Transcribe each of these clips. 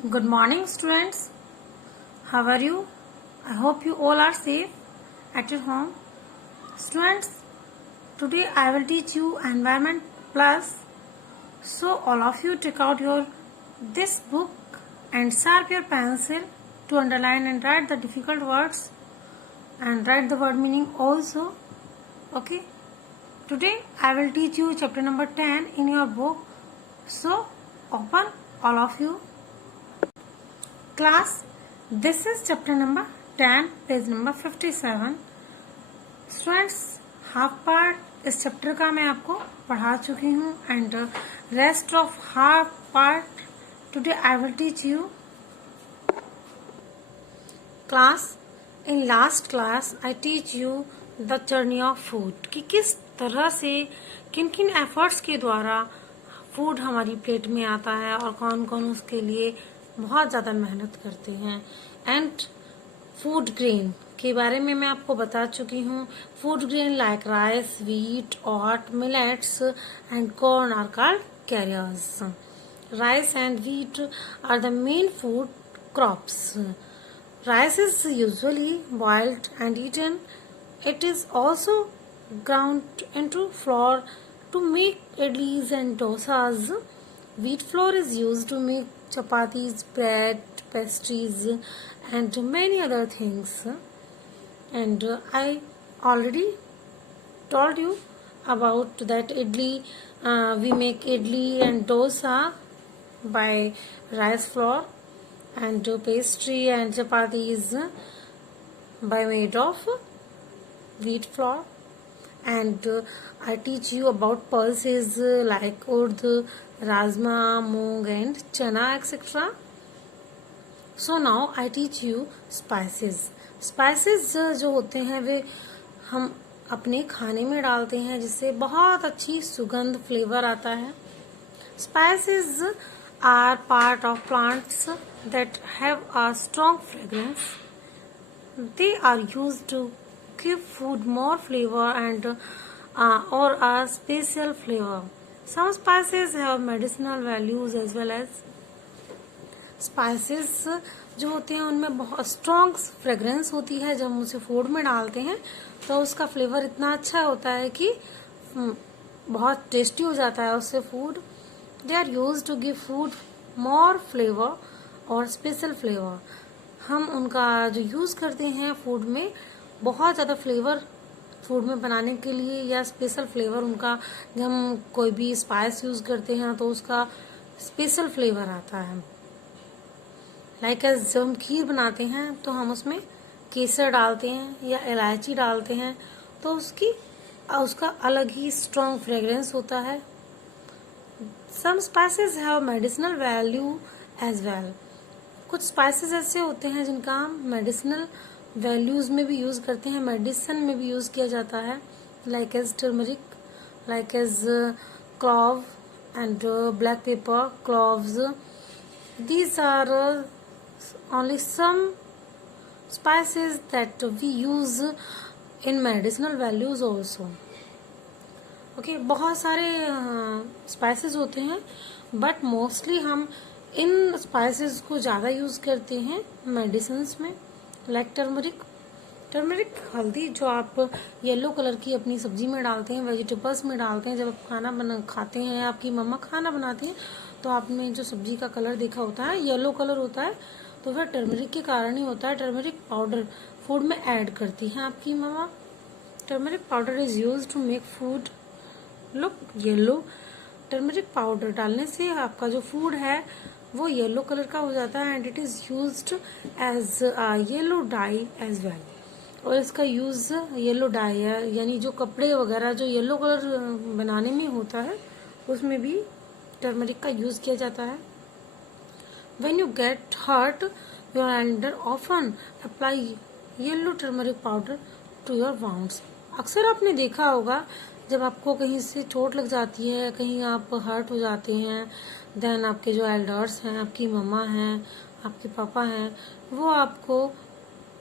Good morning, students. How are you? I hope you all are safe at your home. Students, today I will teach you Environment Plus. So all of you take out your this book and sharp your pencil to underline and write the difficult words and write the word meaning also. Okay. Today I will teach you chapter number 10 in your book. So open all of you. Class, this is chapter number 10, page number 57. Students, half part इस chapter का मैं आपको पढ़ा चुकी हूँ and rest of half part today I will teach you. Class, in last class I teach you the journey of food कि किस तरह से किन किन एफर्ट्स के द्वारा फूड हमारी प्लेट में आता है और कौन कौन उसके लिए बहुत ज़्यादा मेहनत करते हैं. एंड फूड ग्रेन के बारे में मैं आपको बता चुकी हूँ. Food grain like rice, wheat, oat, millets and corn are called carriers. Rice and wheat are the main food crops. Rice is usually boiled and eaten. It is also ground into flour to make idlis and dosas. Wheat flour is used to make chapatis, bread, pastries, and many other things. And I already told you about that idli. We make idli and dosa by rice flour, and pastry and chapatis by made of wheat flour. And I teach you about pulses like urd, rajma, moong and chana etc. So now I teach you spices. Spices जो होते हैं वे हम अपने खाने में डालते हैं जिससे बहुत अच्छी सुगंध फ्लेवर आता है. Spices are part of plants that have a strong fragrance. They are used to give food more flavor and or a special flavor. Some spices have medicinal values as well as. Spices जो होते हैं उनमें बहुत strong fragrance होती है. जब हम उसे फूड में डालते हैं तो उसका फ्लेवर इतना अच्छा होता है कि बहुत टेस्टी हो जाता है उससे food. They are use to give food more flavour और स्पेशल फ्लेवर. हम उनका जो यूज करते हैं फूड में बहुत ज़्यादा फ्लेवर फूड में बनाने के लिए या स्पेशल फ्लेवर उनका जब हम कोई भी स्पाइस यूज करते हैं तो उसका स्पेशल फ्लेवर आता है. लाइक जब हम खीर बनाते हैं तो हम उसमें केसर डालते हैं या इलायची डालते हैं तो उसका अलग ही स्ट्रॉन्ग फ्रेग्रेंस होता है. Some spices have medicinal value as well. कुछ स्पाइसेस ऐसे होते हैं जिनका हम मेडिसिनल वैल्यूज में भी यूज करते हैं, मेडिसिन में भी यूज किया जाता है. Like as turmeric, like as clove and black pepper, cloves. These are only some spices that we use in medicinal values also. Okay, बहुत सारे स्पाइसेस होते हैं बट मोस्टली हम इन स्पाइसेस को ज़्यादा यूज़ करते हैं मेडिसिन्स में. लाइक टर्मरिक हल्दी जो आप येलो कलर की अपनी सब्जी में डालते हैं, वेजिटेबल्स में डालते हैं. जब आप खाना खाते हैं, आपकी मम्मा खाना बनाती हैं तो आपने जो सब्जी का कलर देखा होता है येलो कलर होता है तो वह टर्मरिक के कारण ही होता है. टर्मरिक पाउडर फूड में ऐड करती हैं आपकी mamma. Turmeric powder is use to make food look yellow. Turmeric powder डालने से आपका जो फूड है वो येलो कलर का हो जाता है and it is used as yellow dye as well. और इसका यूज येलो डाई है यानी जो कपड़े वगैरह जो येलो कलर बनाने में होता है उसमें भी टर्मरिक का यूज किया जाता है. When you get hurt, your elder often apply yellow turmeric powder to your wounds. अक्सर आपने देखा होगा जब आपको कहीं से चोट लग जाती है, कहीं आप हर्ट हो जाते हैं, देन आपके जो एल्डर्स हैं, आपकी मम्मा हैं, आपके पापा हैं, वो आपको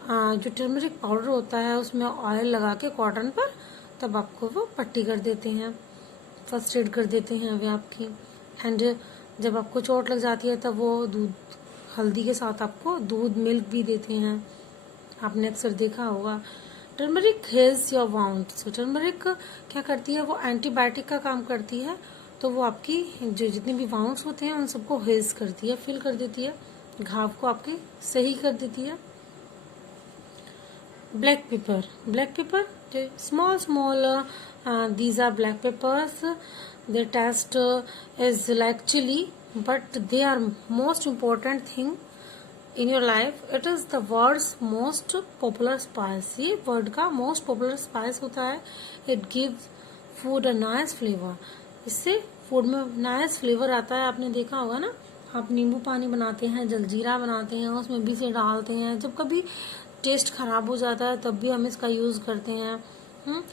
जो टर्मरिक पाउडर होता है उसमें ऑयल लगा के कॉटन पर तब आपको वो पट्टी कर देते हैं, फर्स्ट एड कर देते हैं वे आपकी. एंड जब आपको चोट लग जाती है तब वो दूध हल्दी के साथ आपको दूध मिल्क भी देते हैं, आपने अक्सर देखा होगा। Turmeric heals your wounds. Turmeric क्या करती है, वो एंटीबायोटिक का काम करती है, तो वो आपकी जो जितने भी वाउंड्स होते हैं उन सबको हेल्स करती है, फिल कर देती है, घाव को आपकी सही कर देती है। Black pepper. Black pepper small these are black peppers. Their taste is like chili, but they are most important thing in your life. It is the world's most popular spice. ये वर्ल्ड का most popular spice होता है। It gives food a nice flavor. इससे food में nice flavour आता है। आपने देखा होगा ना, आप नींबू पानी बनाते हैं, जलजीरा बनाते हैं, उसमें भी से डालते हैं। जब कभी टेस्ट खराब हो जाता है तब भी हम इसका यूज करते हैं।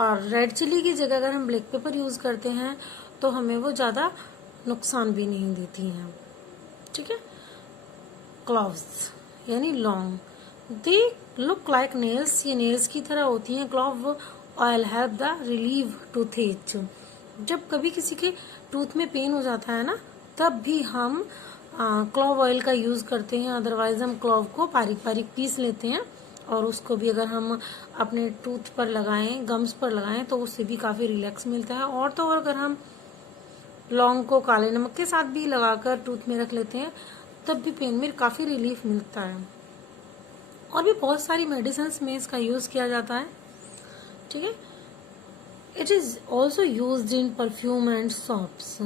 और रेड चिली की जगह अगर हम ब्लैक पेपर यूज करते हैं तो हमें वो ज्यादा नुकसान भी नहीं देती हैं। ठीक है। क्लॉव्स यानी लौंग, दे लुक लाइक नेल्स। ये नेल्स की तरह होती हैं। Clove oil help the relieve tooth H. जब कभी किसी के टूथ में पेन हो जाता है ना, तब भी हम क्लॉव ऑयल का यूज करते हैं। अदरवाइज हम क्लॉव को बारीक बारीक पीस लेते हैं और उसको भी अगर हम अपने टूथ पर लगाएं, गम्स पर लगाएं, तो उससे भी काफी रिलैक्स मिलता है। और तो और अगर हम लौंग को काले नमक के साथ भी लगाकर टूथ में रख लेते हैं तब भी पेन में काफी रिलीफ मिलता है। और भी बहुत सारी मेडिसिन में इसका यूज किया जाता है। ठीक है। It is also use in perfume and shops.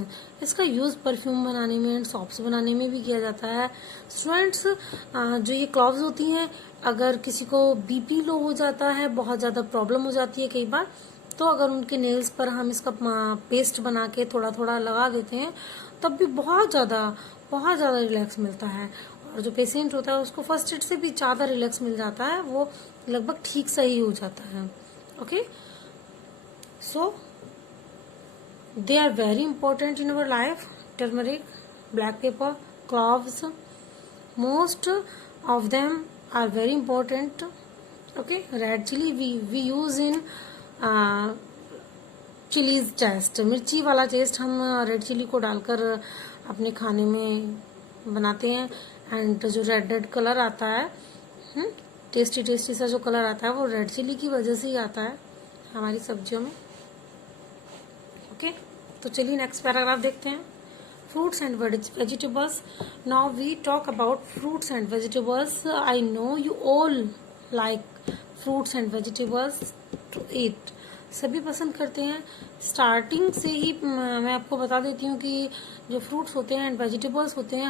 इसका यूज परफ्यूम बनाने में एंड सॉप्स बनाने में भी किया जाता है। स्टूडेंट्स, जो ये क्लॉव्स होती हैं, अगर किसी को बीपी लो हो जाता है, बहुत ज्यादा प्रॉब्लम हो जाती है कई बार, तो अगर उनके नेल्स पर हम इसका पेस्ट बना के थोड़ा थोड़ा लगा देते हैं तब भी बहुत ज्यादा रिलैक्स मिलता है। और जो पेशेंट होता है उसको फर्स्ट एड से भी ज्यादा रिलैक्स मिल जाता है, वो लगभग ठीक सही हो जाता है। Okay, so they are very important in our life. Turmeric, black pepper, cloves, most of them are very important. Okay, red chili we use in chillies taste. मिर्ची वाला टेस्ट हम रेड चिली को डालकर अपने खाने में बनाते हैं। एंड जो रेड कलर आता है, टेस्टी सा जो कलर आता है, वो रेड चिली की वजह से ही आता है हमारी सब्जियों में। ओके, तो चलिए नेक्स्ट पैराग्राफ देखते हैं। Fruits and vegetables. Now we talk about fruits and vegetables. I know you all like fruits and vegetables to eat. सभी पसंद करते हैं। स्टार्टिंग से ही मैं आपको बता देती हूँ कि जो फ्रूट्स होते हैं एंड वेजिटेबल्स होते हैं,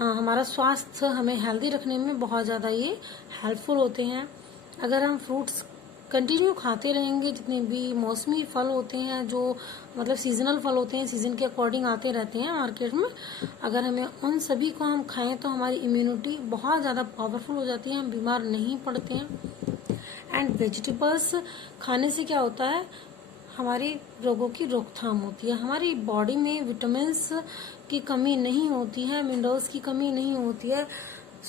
हमारा स्वास्थ्य, हमें हेल्दी रखने में बहुत ज़्यादा ये हेल्पफुल होते हैं। अगर हम फ्रूट्स कंटिन्यू खाते रहेंगे, जितने भी मौसमी फल होते हैं, जो मतलब सीजनल फल होते हैं, सीजन के अकॉर्डिंग आते रहते हैं मार्केट में, अगर हमें उन सभी को हम खाएं तो हमारी इम्यूनिटी बहुत ज़्यादा पावरफुल हो जाती है, हम बीमार नहीं पड़ते हैं। एंड वेजिटेबल्स खाने से क्या होता है, हमारी रोगों की रोकथाम होती है। हमारी बॉडी में विटामिन्स की कमी नहीं होती है, मिनरल्स की कमी नहीं होती है,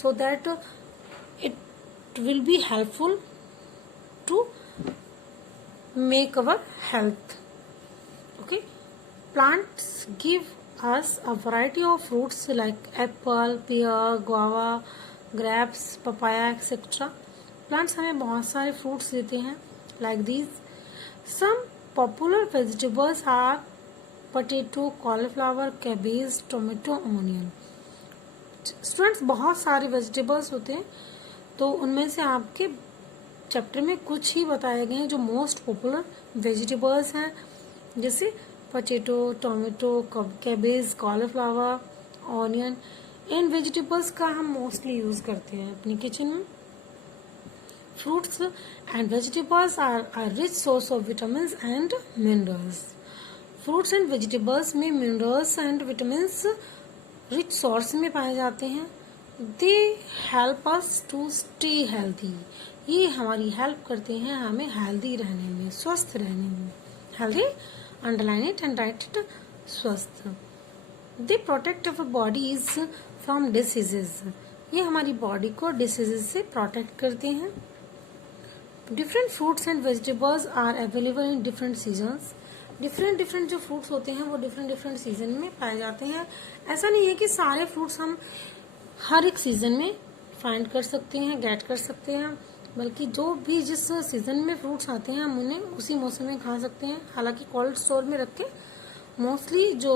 so that it will be helpful to make our health. Okay, plants give us a variety of fruits like apple, pear, guava, grapes, papaya, etc. Plants हमें बहुत सारे fruits देते हैं like these. Some popular vegetables are potato, cauliflower, cabbage, tomato, onion. Students, बहुत सारे vegetables होते हैं, तो उनमें से आपके चैप्टर में कुछ ही बताए गए हैं जो मोस्ट पॉपुलर वेजिटेबल्स हैं, जैसे potato, tomato, cabbage, cauliflower, onion. इन वेजिटेबल्स का हम मोस्टली यूज करते हैं अपनी किचन में। Fruits and vegetables are a rich source of vitamin and minerals. Fruits and vegetables में minerals and vitamin rich source में पाए जाते हैं। They help us to stay healthy. ये हमारी हेल्प करते हैं हमें हेल्दी रहने में, स्वस्थ रहने में। Healthy, underline it and write it, स्वस्थ। They protect our bodies from diseases. ये हमारी बॉडी को डिसीजेज से प्रोटेक्ट करते हैं। Different fruits and vegetables are available in different seasons. Different जो फ्रूट्स होते हैं वो डिफरेंट सीजन में पाए जाते हैं। ऐसा नहीं है कि सारे फ्रूट्स हम हर एक सीजन में फाइंड कर सकते हैं, गेट कर सकते हैं, बल्कि जो भी जिस सीजन में फ्रूट्स आते हैं हम उन्हें उसी मौसम में खा सकते हैं। हालांकि कोल्ड स्टोर में रख के मोस्टली जो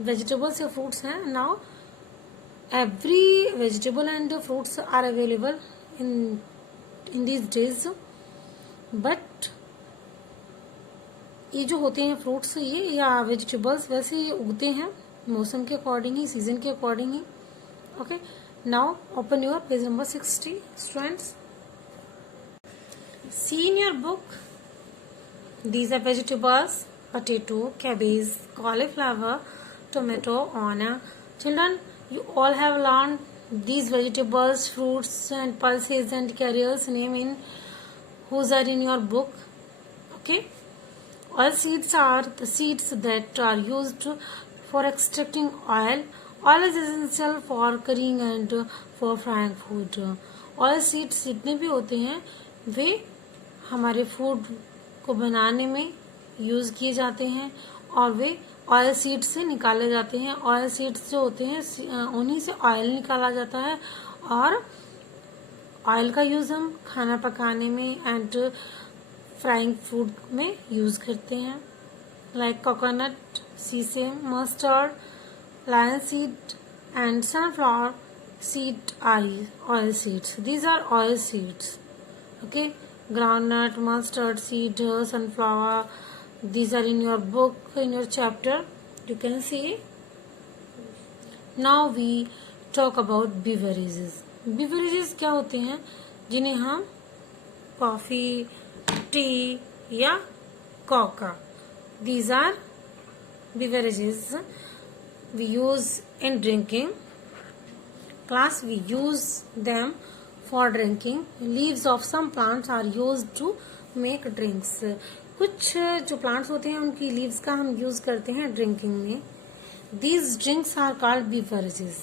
वेजिटेबल्स या फ्रूट्स हैं, now every vegetable and fruits are available in these days, but ये जो होते हैं फ्रूट्स ये या वेजिटेबल्स वैसे ये उगते हैं मौसम के अकॉर्डिंग ही, सीजन के according he. Okay, now open your page number 60 students. See in your book, these are vegetables: potato, cabbage, cauliflower, tomato, onion. Children, you all have learned these vegetables, fruits and pulses and carriers name in whose are in your book. Okay, oil seeds are the seeds that are used for extracting oil. Oil is essential for currying and for frying food. Oil seeds जितने भी होते हैं वे हमारे food को बनाने में use किए जाते हैं और वे ऑयल सीड्स से निकाले जाते हैं। ऑयल सीड्स जो होते हैं उन्हीं से ऑयल निकाला जाता है और ऑयल का यूज हम खाना पकाने में एंड फ्राइंग फूड में यूज करते हैं, like coconut, sesame, mustard, linseed and sunflower seed are oil seeds. These are oil seeds. Okay, groundnut, mustard seed, sunflower. These are in your book, in your chapter. You can see. Now we talk about beverages. Beverages क्या होते हैं जिन्हें हम coffee, T या Coca, these are beverages we use in drinking. Class, we use them for drinking. Leaves of some plants are used to make drinks. कुछ जो plants होते हैं उनकी leaves का हम use करते हैं drinking में. These drinks are called beverages.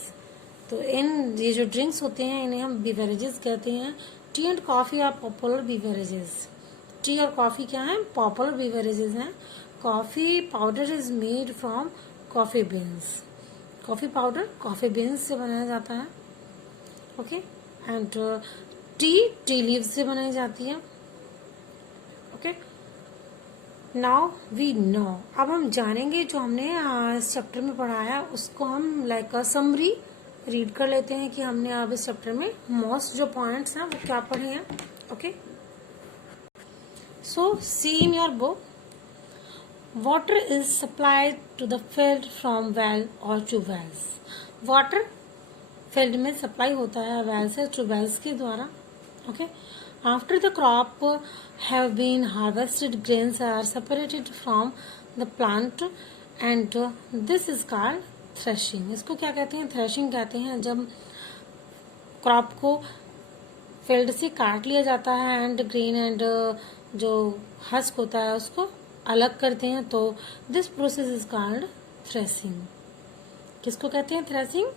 तो इन ये जो drinks होते हैं इन्हें हम beverages कहते हैं. Tea and coffee are popular beverages. Tea और coffee क्या है? Popular beverages हैं. Coffee powder is made from coffee beans. Coffee powder coffee beans से बनाया जाता है. ओके, एंड टी लीव्स से बनाई जाती है. Okay, now we know. अब हम जानेंगे जो हमने इस चैप्टर में पढ़ाया उसको हम लाइक समरी रीड कर लेते हैं कि हमने अब इस चैप्टर में मोस्ट जो पॉइंट्स हैं वो क्या पढ़े हैं. Okay, so see in your book. Water is supplied to the field from well or to wells. Water field में supply होता है well से to wells के द्वारा. Okay. After the crop have been harvested, grains are separated from the plant and this is called threshing. इसको क्या कहते हैं? threshing कहते हैं. जब क्रॉप को फील्ड से काट लिया जाता है एंड ग्रेन एंड जो हस्क होता है उसको अलग करते हैं तो this process is called threshing. किसको कहते हैं threshing?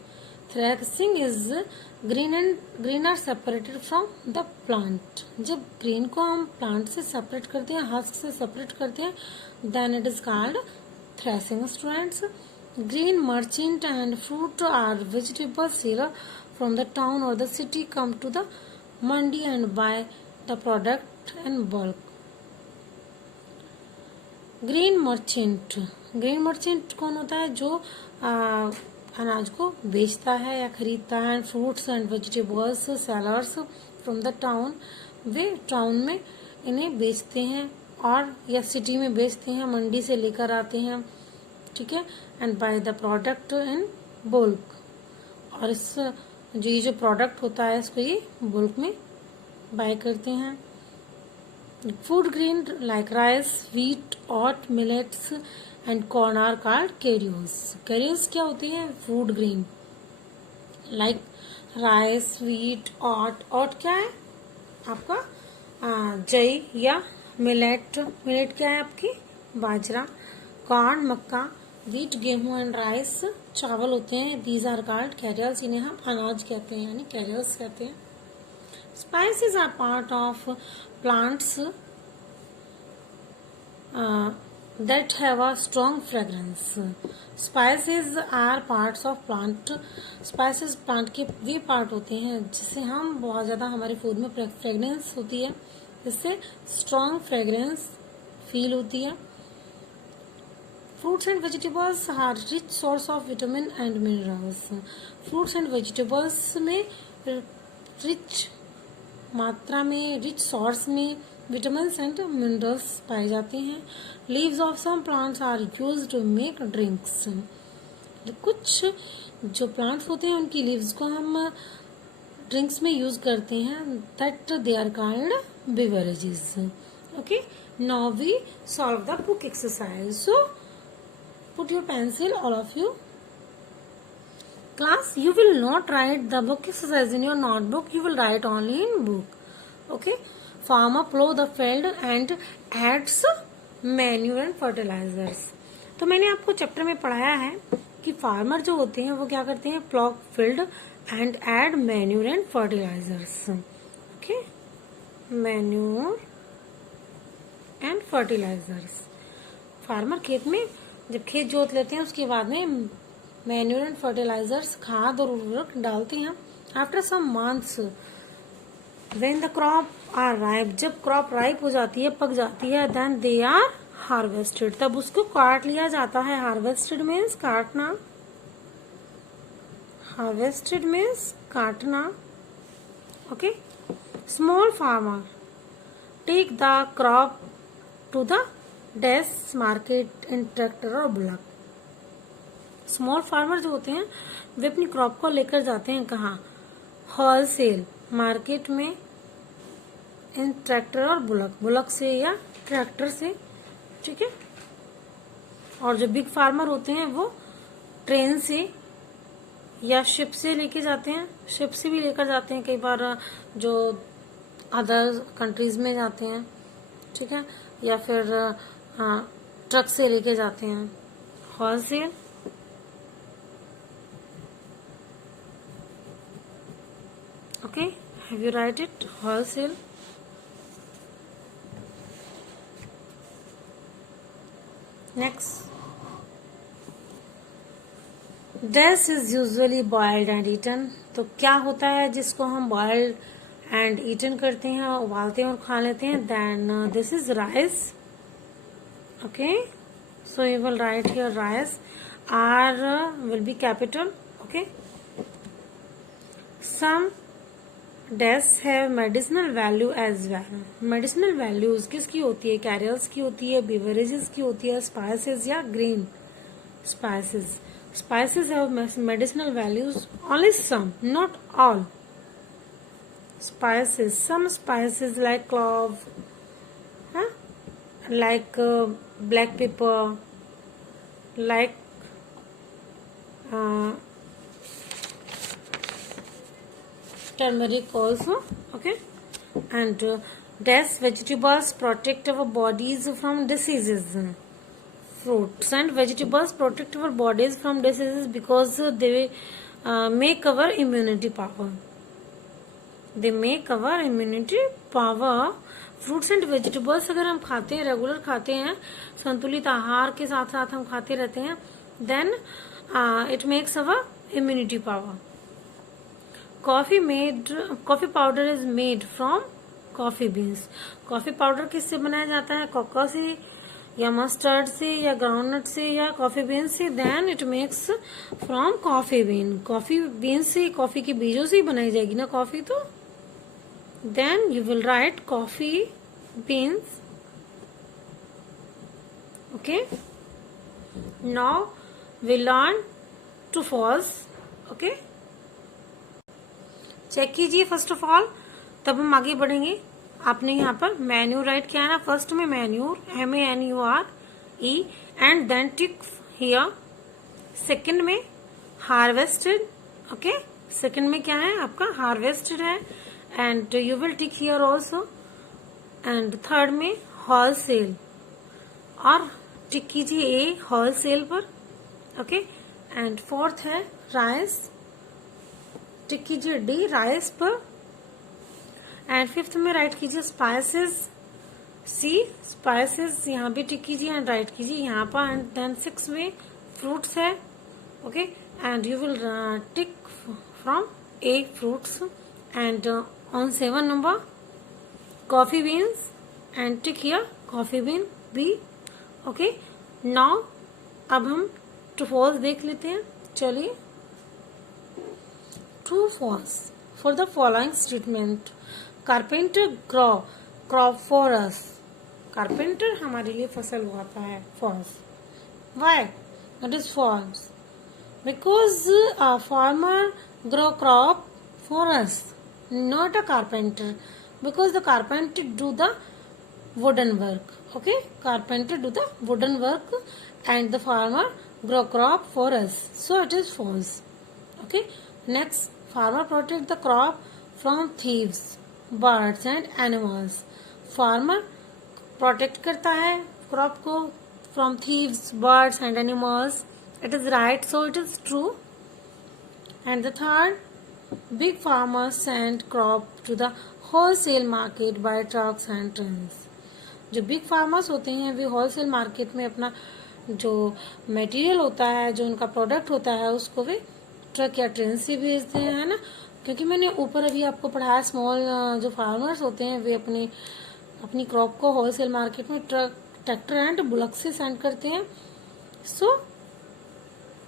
Threshing is green are separated from the plant. जब ग्रीन को हम प्लांट से सेपरेट करते हैं, हस्क से सेपरेट करते हैं, then it is called threshing. Students, green merchant and fruit or vegetable seller from the town और the city come to the mandi and buy the product in bulk. Green merchant कौन होता है? जो अनाज को बेचता है या खरीदता है. Fruits and vegetables sellers from the town, way town में इन्हें बेचते हैं और या सिटी में बेचते हैं, मंडी से लेकर आते हैं. ठीक है, and buy the product in bulk. और इस जो ये जो प्रोडक्ट होता है इसको ये बल्क में बाय करते हैं. Food grain like rice, wheat, oat, millets and corn are called carriers. Carriers क्या होते हैं? Food grain like rice, wheat, oat. Oat क्या है आपका? जई या मिलेट. मिलेट क्या है आपकी? बाजरा. कॉर्न मक्का. wheat गेहूं एंड राइस चावल होते हैं. These are called carriers. इन्हें हम अनाज कहते हैं यानी carriers कहते हैं. Spices are part of plants that have a strong fragrance. Spices are parts of plant. Spices plant के वे पार्ट होते हैं जिससे हम बहुत ज़्यादा हमारे फूड में फ्रेगनेंस होती है, जिससे स्ट्रॉन्ग फ्रेगरेंस फील होती है. Fruits and vegetables are rich source of vitamin and minerals. Fruits and vegetables में rich मात्रा में, रिच सोर्स में विटामिन एंड मिनरल्स पाए जाते हैं. Leaves of some plants are used to make drinks. कुछ जो प्लांट्स होते हैं उनकी लीव्स को हम ड्रिंक्स में यूज करते हैं. That they are called beverages. Okay, now we solve the book exercise. So put your pencil, all of you. Class, you will not write the book exercise in your notebook. You will write only in book. Okay. Farmer plow the field and adds manure and fertilizers. तो मैंने आपको chapter में पढ़ाया है कि farmer जो होते हैं वो क्या करते हैं, plough field and add manure and fertilisers. Okay, manure and fertilisers. Farmer खेत में जब खेत जोत लेते हैं उसके बाद में मैन्यूर एंड फर्टिलाइजर्स, खाद और उर्वरक डालते हैं. After some months when the crop are ripe, जब क्रॉप राइप हो जाती है, पक जाती है, देन दे आर हार्वेस्टेड, तब उसको काट लिया जाता है. हार्वेस्टेड मीन्स काटना. हार्वेस्टेड मीन्स काटना. Okay. Small farmer take the crop to the dash market in tractor और बुलक. स्मॉल फार्मर जो होते हैं वे अपनी क्रॉप को लेकर जाते हैं कहाँ, होलसेल मार्केट में, इन ट्रैक्टर और बुलक, बुलक से या ट्रैक्टर से. ठीक है. और जो बिग फार्मर होते हैं वो ट्रेन से या शिप से लेके जाते हैं. शिप से भी लेकर जाते हैं कई बार, जो अदर कंट्रीज में जाते हैं. ठीक है. या फिर ट्रक से लेके जाते हैं. Wholesale. Okay, have you write it? Wholesale. Next. This is usually boiled and eaten. तो क्या होता है जिसको हम boiled and eaten करते हैं, उबालते हैं और खा लेते हैं. Then this is rice. Okay, so you will write here rice. R will be capital. Okay. Some dash have medicinal value as well. Medicinal values किसकी होती है, कैरियल्स की होती है, बेवरेजेस की होती है, स्पाइसेस या green spices. Spices have medicinal values, only some, not all spices. Some spices like clove, like black pepper, like turmeric also. Okay. And dash vegetables protect our bodies from diseases. Fruits and vegetables protect our bodies from diseases because they make our immunity power. They make our immunity power. Fruits and vegetables अगर हम खाते हैं, regular खाते हैं, संतुलित आहार के साथ साथ हम खाते रहते हैं, then it makes our immunity power. Coffee powder is made from coffee beans. Coffee powder किससे बनाया जाता है, कोको से या मस्टर्ड से या ग्राउंडनट से या कॉफी बीन से. Then it makes from coffee bean. Coffee bean से, कॉफी के बीजों से ही बनाई जाएगी ना कॉफी. तो then you will write coffee beans. Okay. Now we learn true false. Okay, check कीजिए फर्स्ट ऑफ ऑल, तब हम आगे बढ़ेंगे. आपने यहाँ पर मैन्यूर राइट किया है ना, फर्स्ट में manure, MANURE, and then tick here. Second में हार्वेस्टेड. ओके, सेकंड में क्या है आपका, हार्वेस्टेड है, and you will tick here also. And third में होलसेल, और टिक कीजिए ए होलसेल पर. ओके. एंड फोर्थ है राइस, टिक कीजिए डी राइस पर. एंड फिफ्थ में राइट कीजिए स्पाइसेस. सी स्पाइसेस यहाँ भी टिक कीजिए एंड राइट कीजिए यहाँ पर. एंड देन 6 में फ्रूट्स है. Okay, and you will tick from A fruits. And on 7 number coffee beans and tick here coffee bean B. Okay, now अब हम ट्रू फॉल्स देख लेते हैं. चलिए, true false. For the following statement, carpenter crop for us. Carpenter हमारे लिए फसल उगाता है. False. Why it is false? Because a farmer grow crop for us, not a carpenter. Because the carpenter do the wooden work. Okay, carpenter do the wooden work and the farmer grow crop for us, so it is false. Okay, next, farmer protect the crop from thieves, birds and animals. Farmer protect करता है crop को from thieves, birds and animals. It is right, so it is true. And the third, big farmers send crop to the wholesale market by trucks and trains. जो big farmers होते हैं वे wholesale market में अपना जो material होता है, जो उनका प्रोडक्ट होता है, उसको वे ट्रक या ट्रेन से भेजते हैं, है ना. क्योंकि मैंने ऊपर अभी आपको पढ़ाया, स्मॉल जो फार्मर्स होते हैं वे अपनी क्रॉप को होलसेल मार्केट में ट्रक, ट्रैक्टर एंड बुलक से सेंड करते हैं. So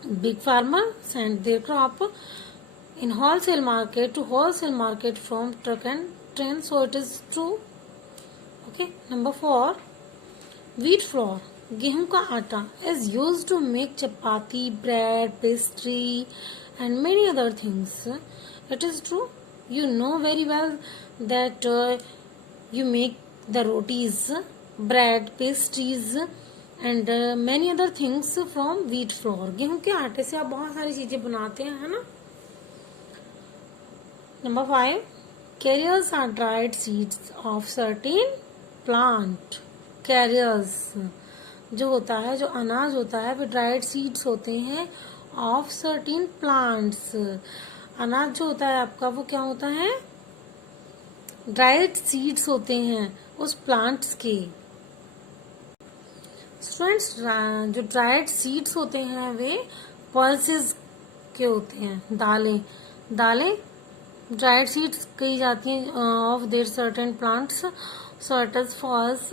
big farmer send their crop in wholesale market to wholesale market from truck and train, so it is true. Okay, number 4, wheat flour, गेहूं का आटा is used to make chapati, bread, pastry and many other things. It is true. You know very well that you make the rotis, bread, pastries and many other things from wheat flour. गेहूं के आटे से आप बहुत सारी चीजें बनाते हैं, है ना. Number 5, carriers are dried seeds of certain plant. Carriers जो होता है, जो अनाज होता है, वे ड्राइड सीड्स होते हैं ऑफ सर्टेन प्लांट्स. अनाज जो होता है आपका वो क्या होता है? ड्राइड सीड्स होते हैं उस प्लांट्स के. स्टूडेंट्स, जो ड्राइड सीड्स होते हैं वे पल्सेस के होते हैं. दालें ड्राइड सीड्स कही जाती हैं of their certain plants. So it is false.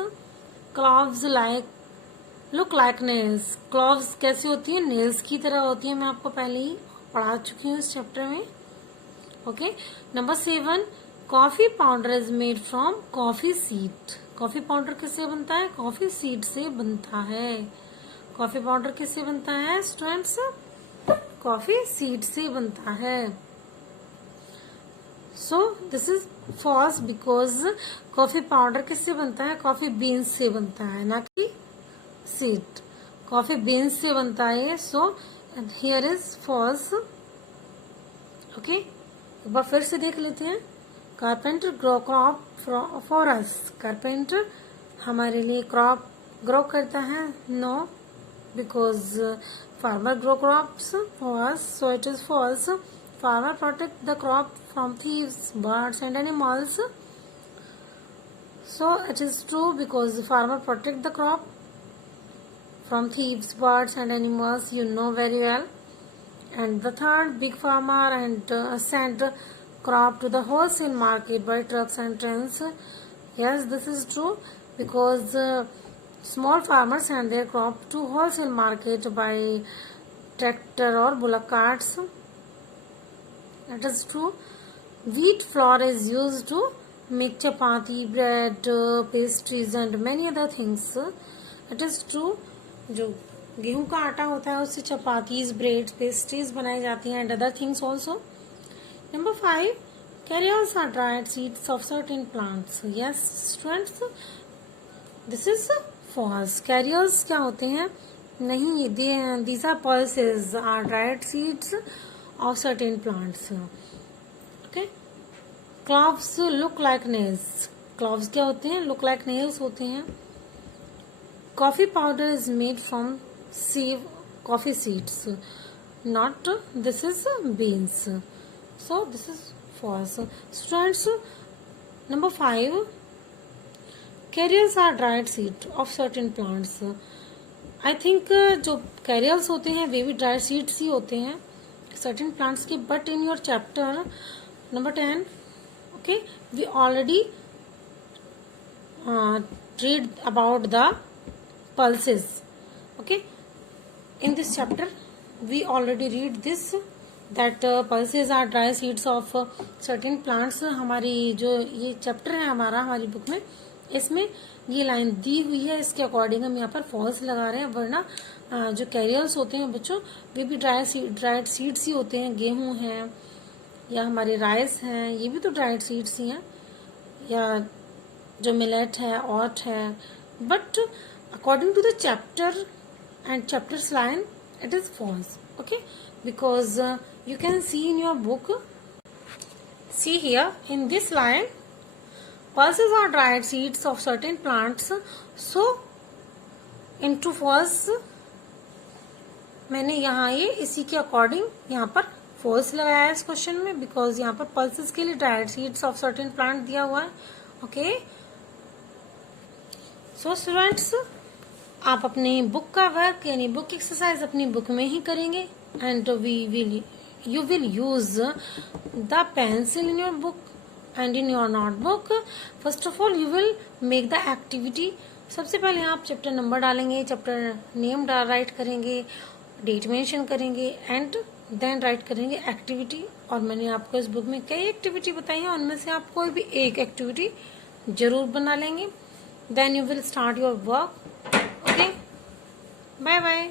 Cloves look like nails. Cloves कैसी होती है? नेल्स की तरह होती है. मैं आपको पहले ही पढ़ा चुकी हूँ इस चैप्टर में. Okay, number 7, coffee powder is made from coffee seed. Coffee powder किससे बनता है? कॉफी सीड से बनता है. कॉफी पाउडर किससे बनता है स्टूडेंट्स? कॉफी सीड से बनता है. So this is false because coffee powder किससे बनता है? कॉफी बीन्स से बनता है, ना कि सीड. कॉफी बीन्स से बनता है. So here is false. Okay, एक बार फिर से देख लेते हैं. Carpenter grow crop for us. Carpenter हमारे लिए क्रॉप ग्रो करता है. No, because farmer grow crops for us, so it is false. Farmer protect the crop from thieves, birds and animals. So it is true because the farmer protect the crop from thieves, birds and animals. You know very well. And the third, big farmer and send crop to the wholesale market by trucks and trains. Yes, this is true because small farmers send their crop to wholesale market by tractor or bullock carts. That is true. Wheat flour is used to make chapati, bread, pastries and many other things. It is true. जो गेहूं का आटा होता है उससे chapatis, bread, pastries बनाई जाती हैं and other things also. Number 5, carriers are dried seeds of certain plants. Yes, students, this is false. Carriers क्या होते हैं? नहीं, these are pulses, are dried seeds of certain plants. Okay, cloves look like nails. Cloves क्या होते हैं? look like nails होते हैं. Coffee powder is made from coffee seeds. Not, this is beans. So this is false. Students, number 5, cereals are dried seed of certain plants. I think जो cereals होते हैं वे भी dried seeds ही होते हैं certain plants के। But in your chapter number 10, okay, we already read about the pulses. Okay, in this chapter we already read this that pulses are dry seeds of certain plants. हमारी जो ये chapter है हमारा हमारी book में, इसमें ये लाइन दी हुई है, इसके अकॉर्डिंग हम यहाँ पर फॉल्स लगा रहे हैं। वरना जो कैरियल्स होते हैं बच्चों वे भी ड्राइड सीड्स ही होते हैं। गेहूं हैं या हमारे राइस हैं, ये भी तो ड्राइड सीड्स ही हैं, या जो मिलेट है, ऑट है। But according to the chapter and chapters line it is false. Okay, because you can see in your book, see here in this line pulses are dried seeds of certain plants. So in true false मैंने यहाँ ये इसी के according यहाँ पर false लगाया है इस क्वेश्चन में, बिकॉज यहाँ पर pulses के लिए dried seeds of certain plant दिया हुआ है। ओके, सो स्टूडेंट्स आप अपनी बुक का वर्क यानी बुक एक्सरसाइज अपनी बुक में ही करेंगे and you will use the pencil in your book and in your notebook. First of all you will make the activity. सबसे पहले आप चैप्टर नंबर डालेंगे, चैप्टर नेम राइट करेंगे, डेट मेंशन करेंगे and then right करेंगे activity. और मैंने आपको इस बुक में कई एक्टिविटी बताई है, उनमें से आप कोई भी एक एक्टिविटी जरूर बना लेंगे। Then you will start your work. Okay, bye bye.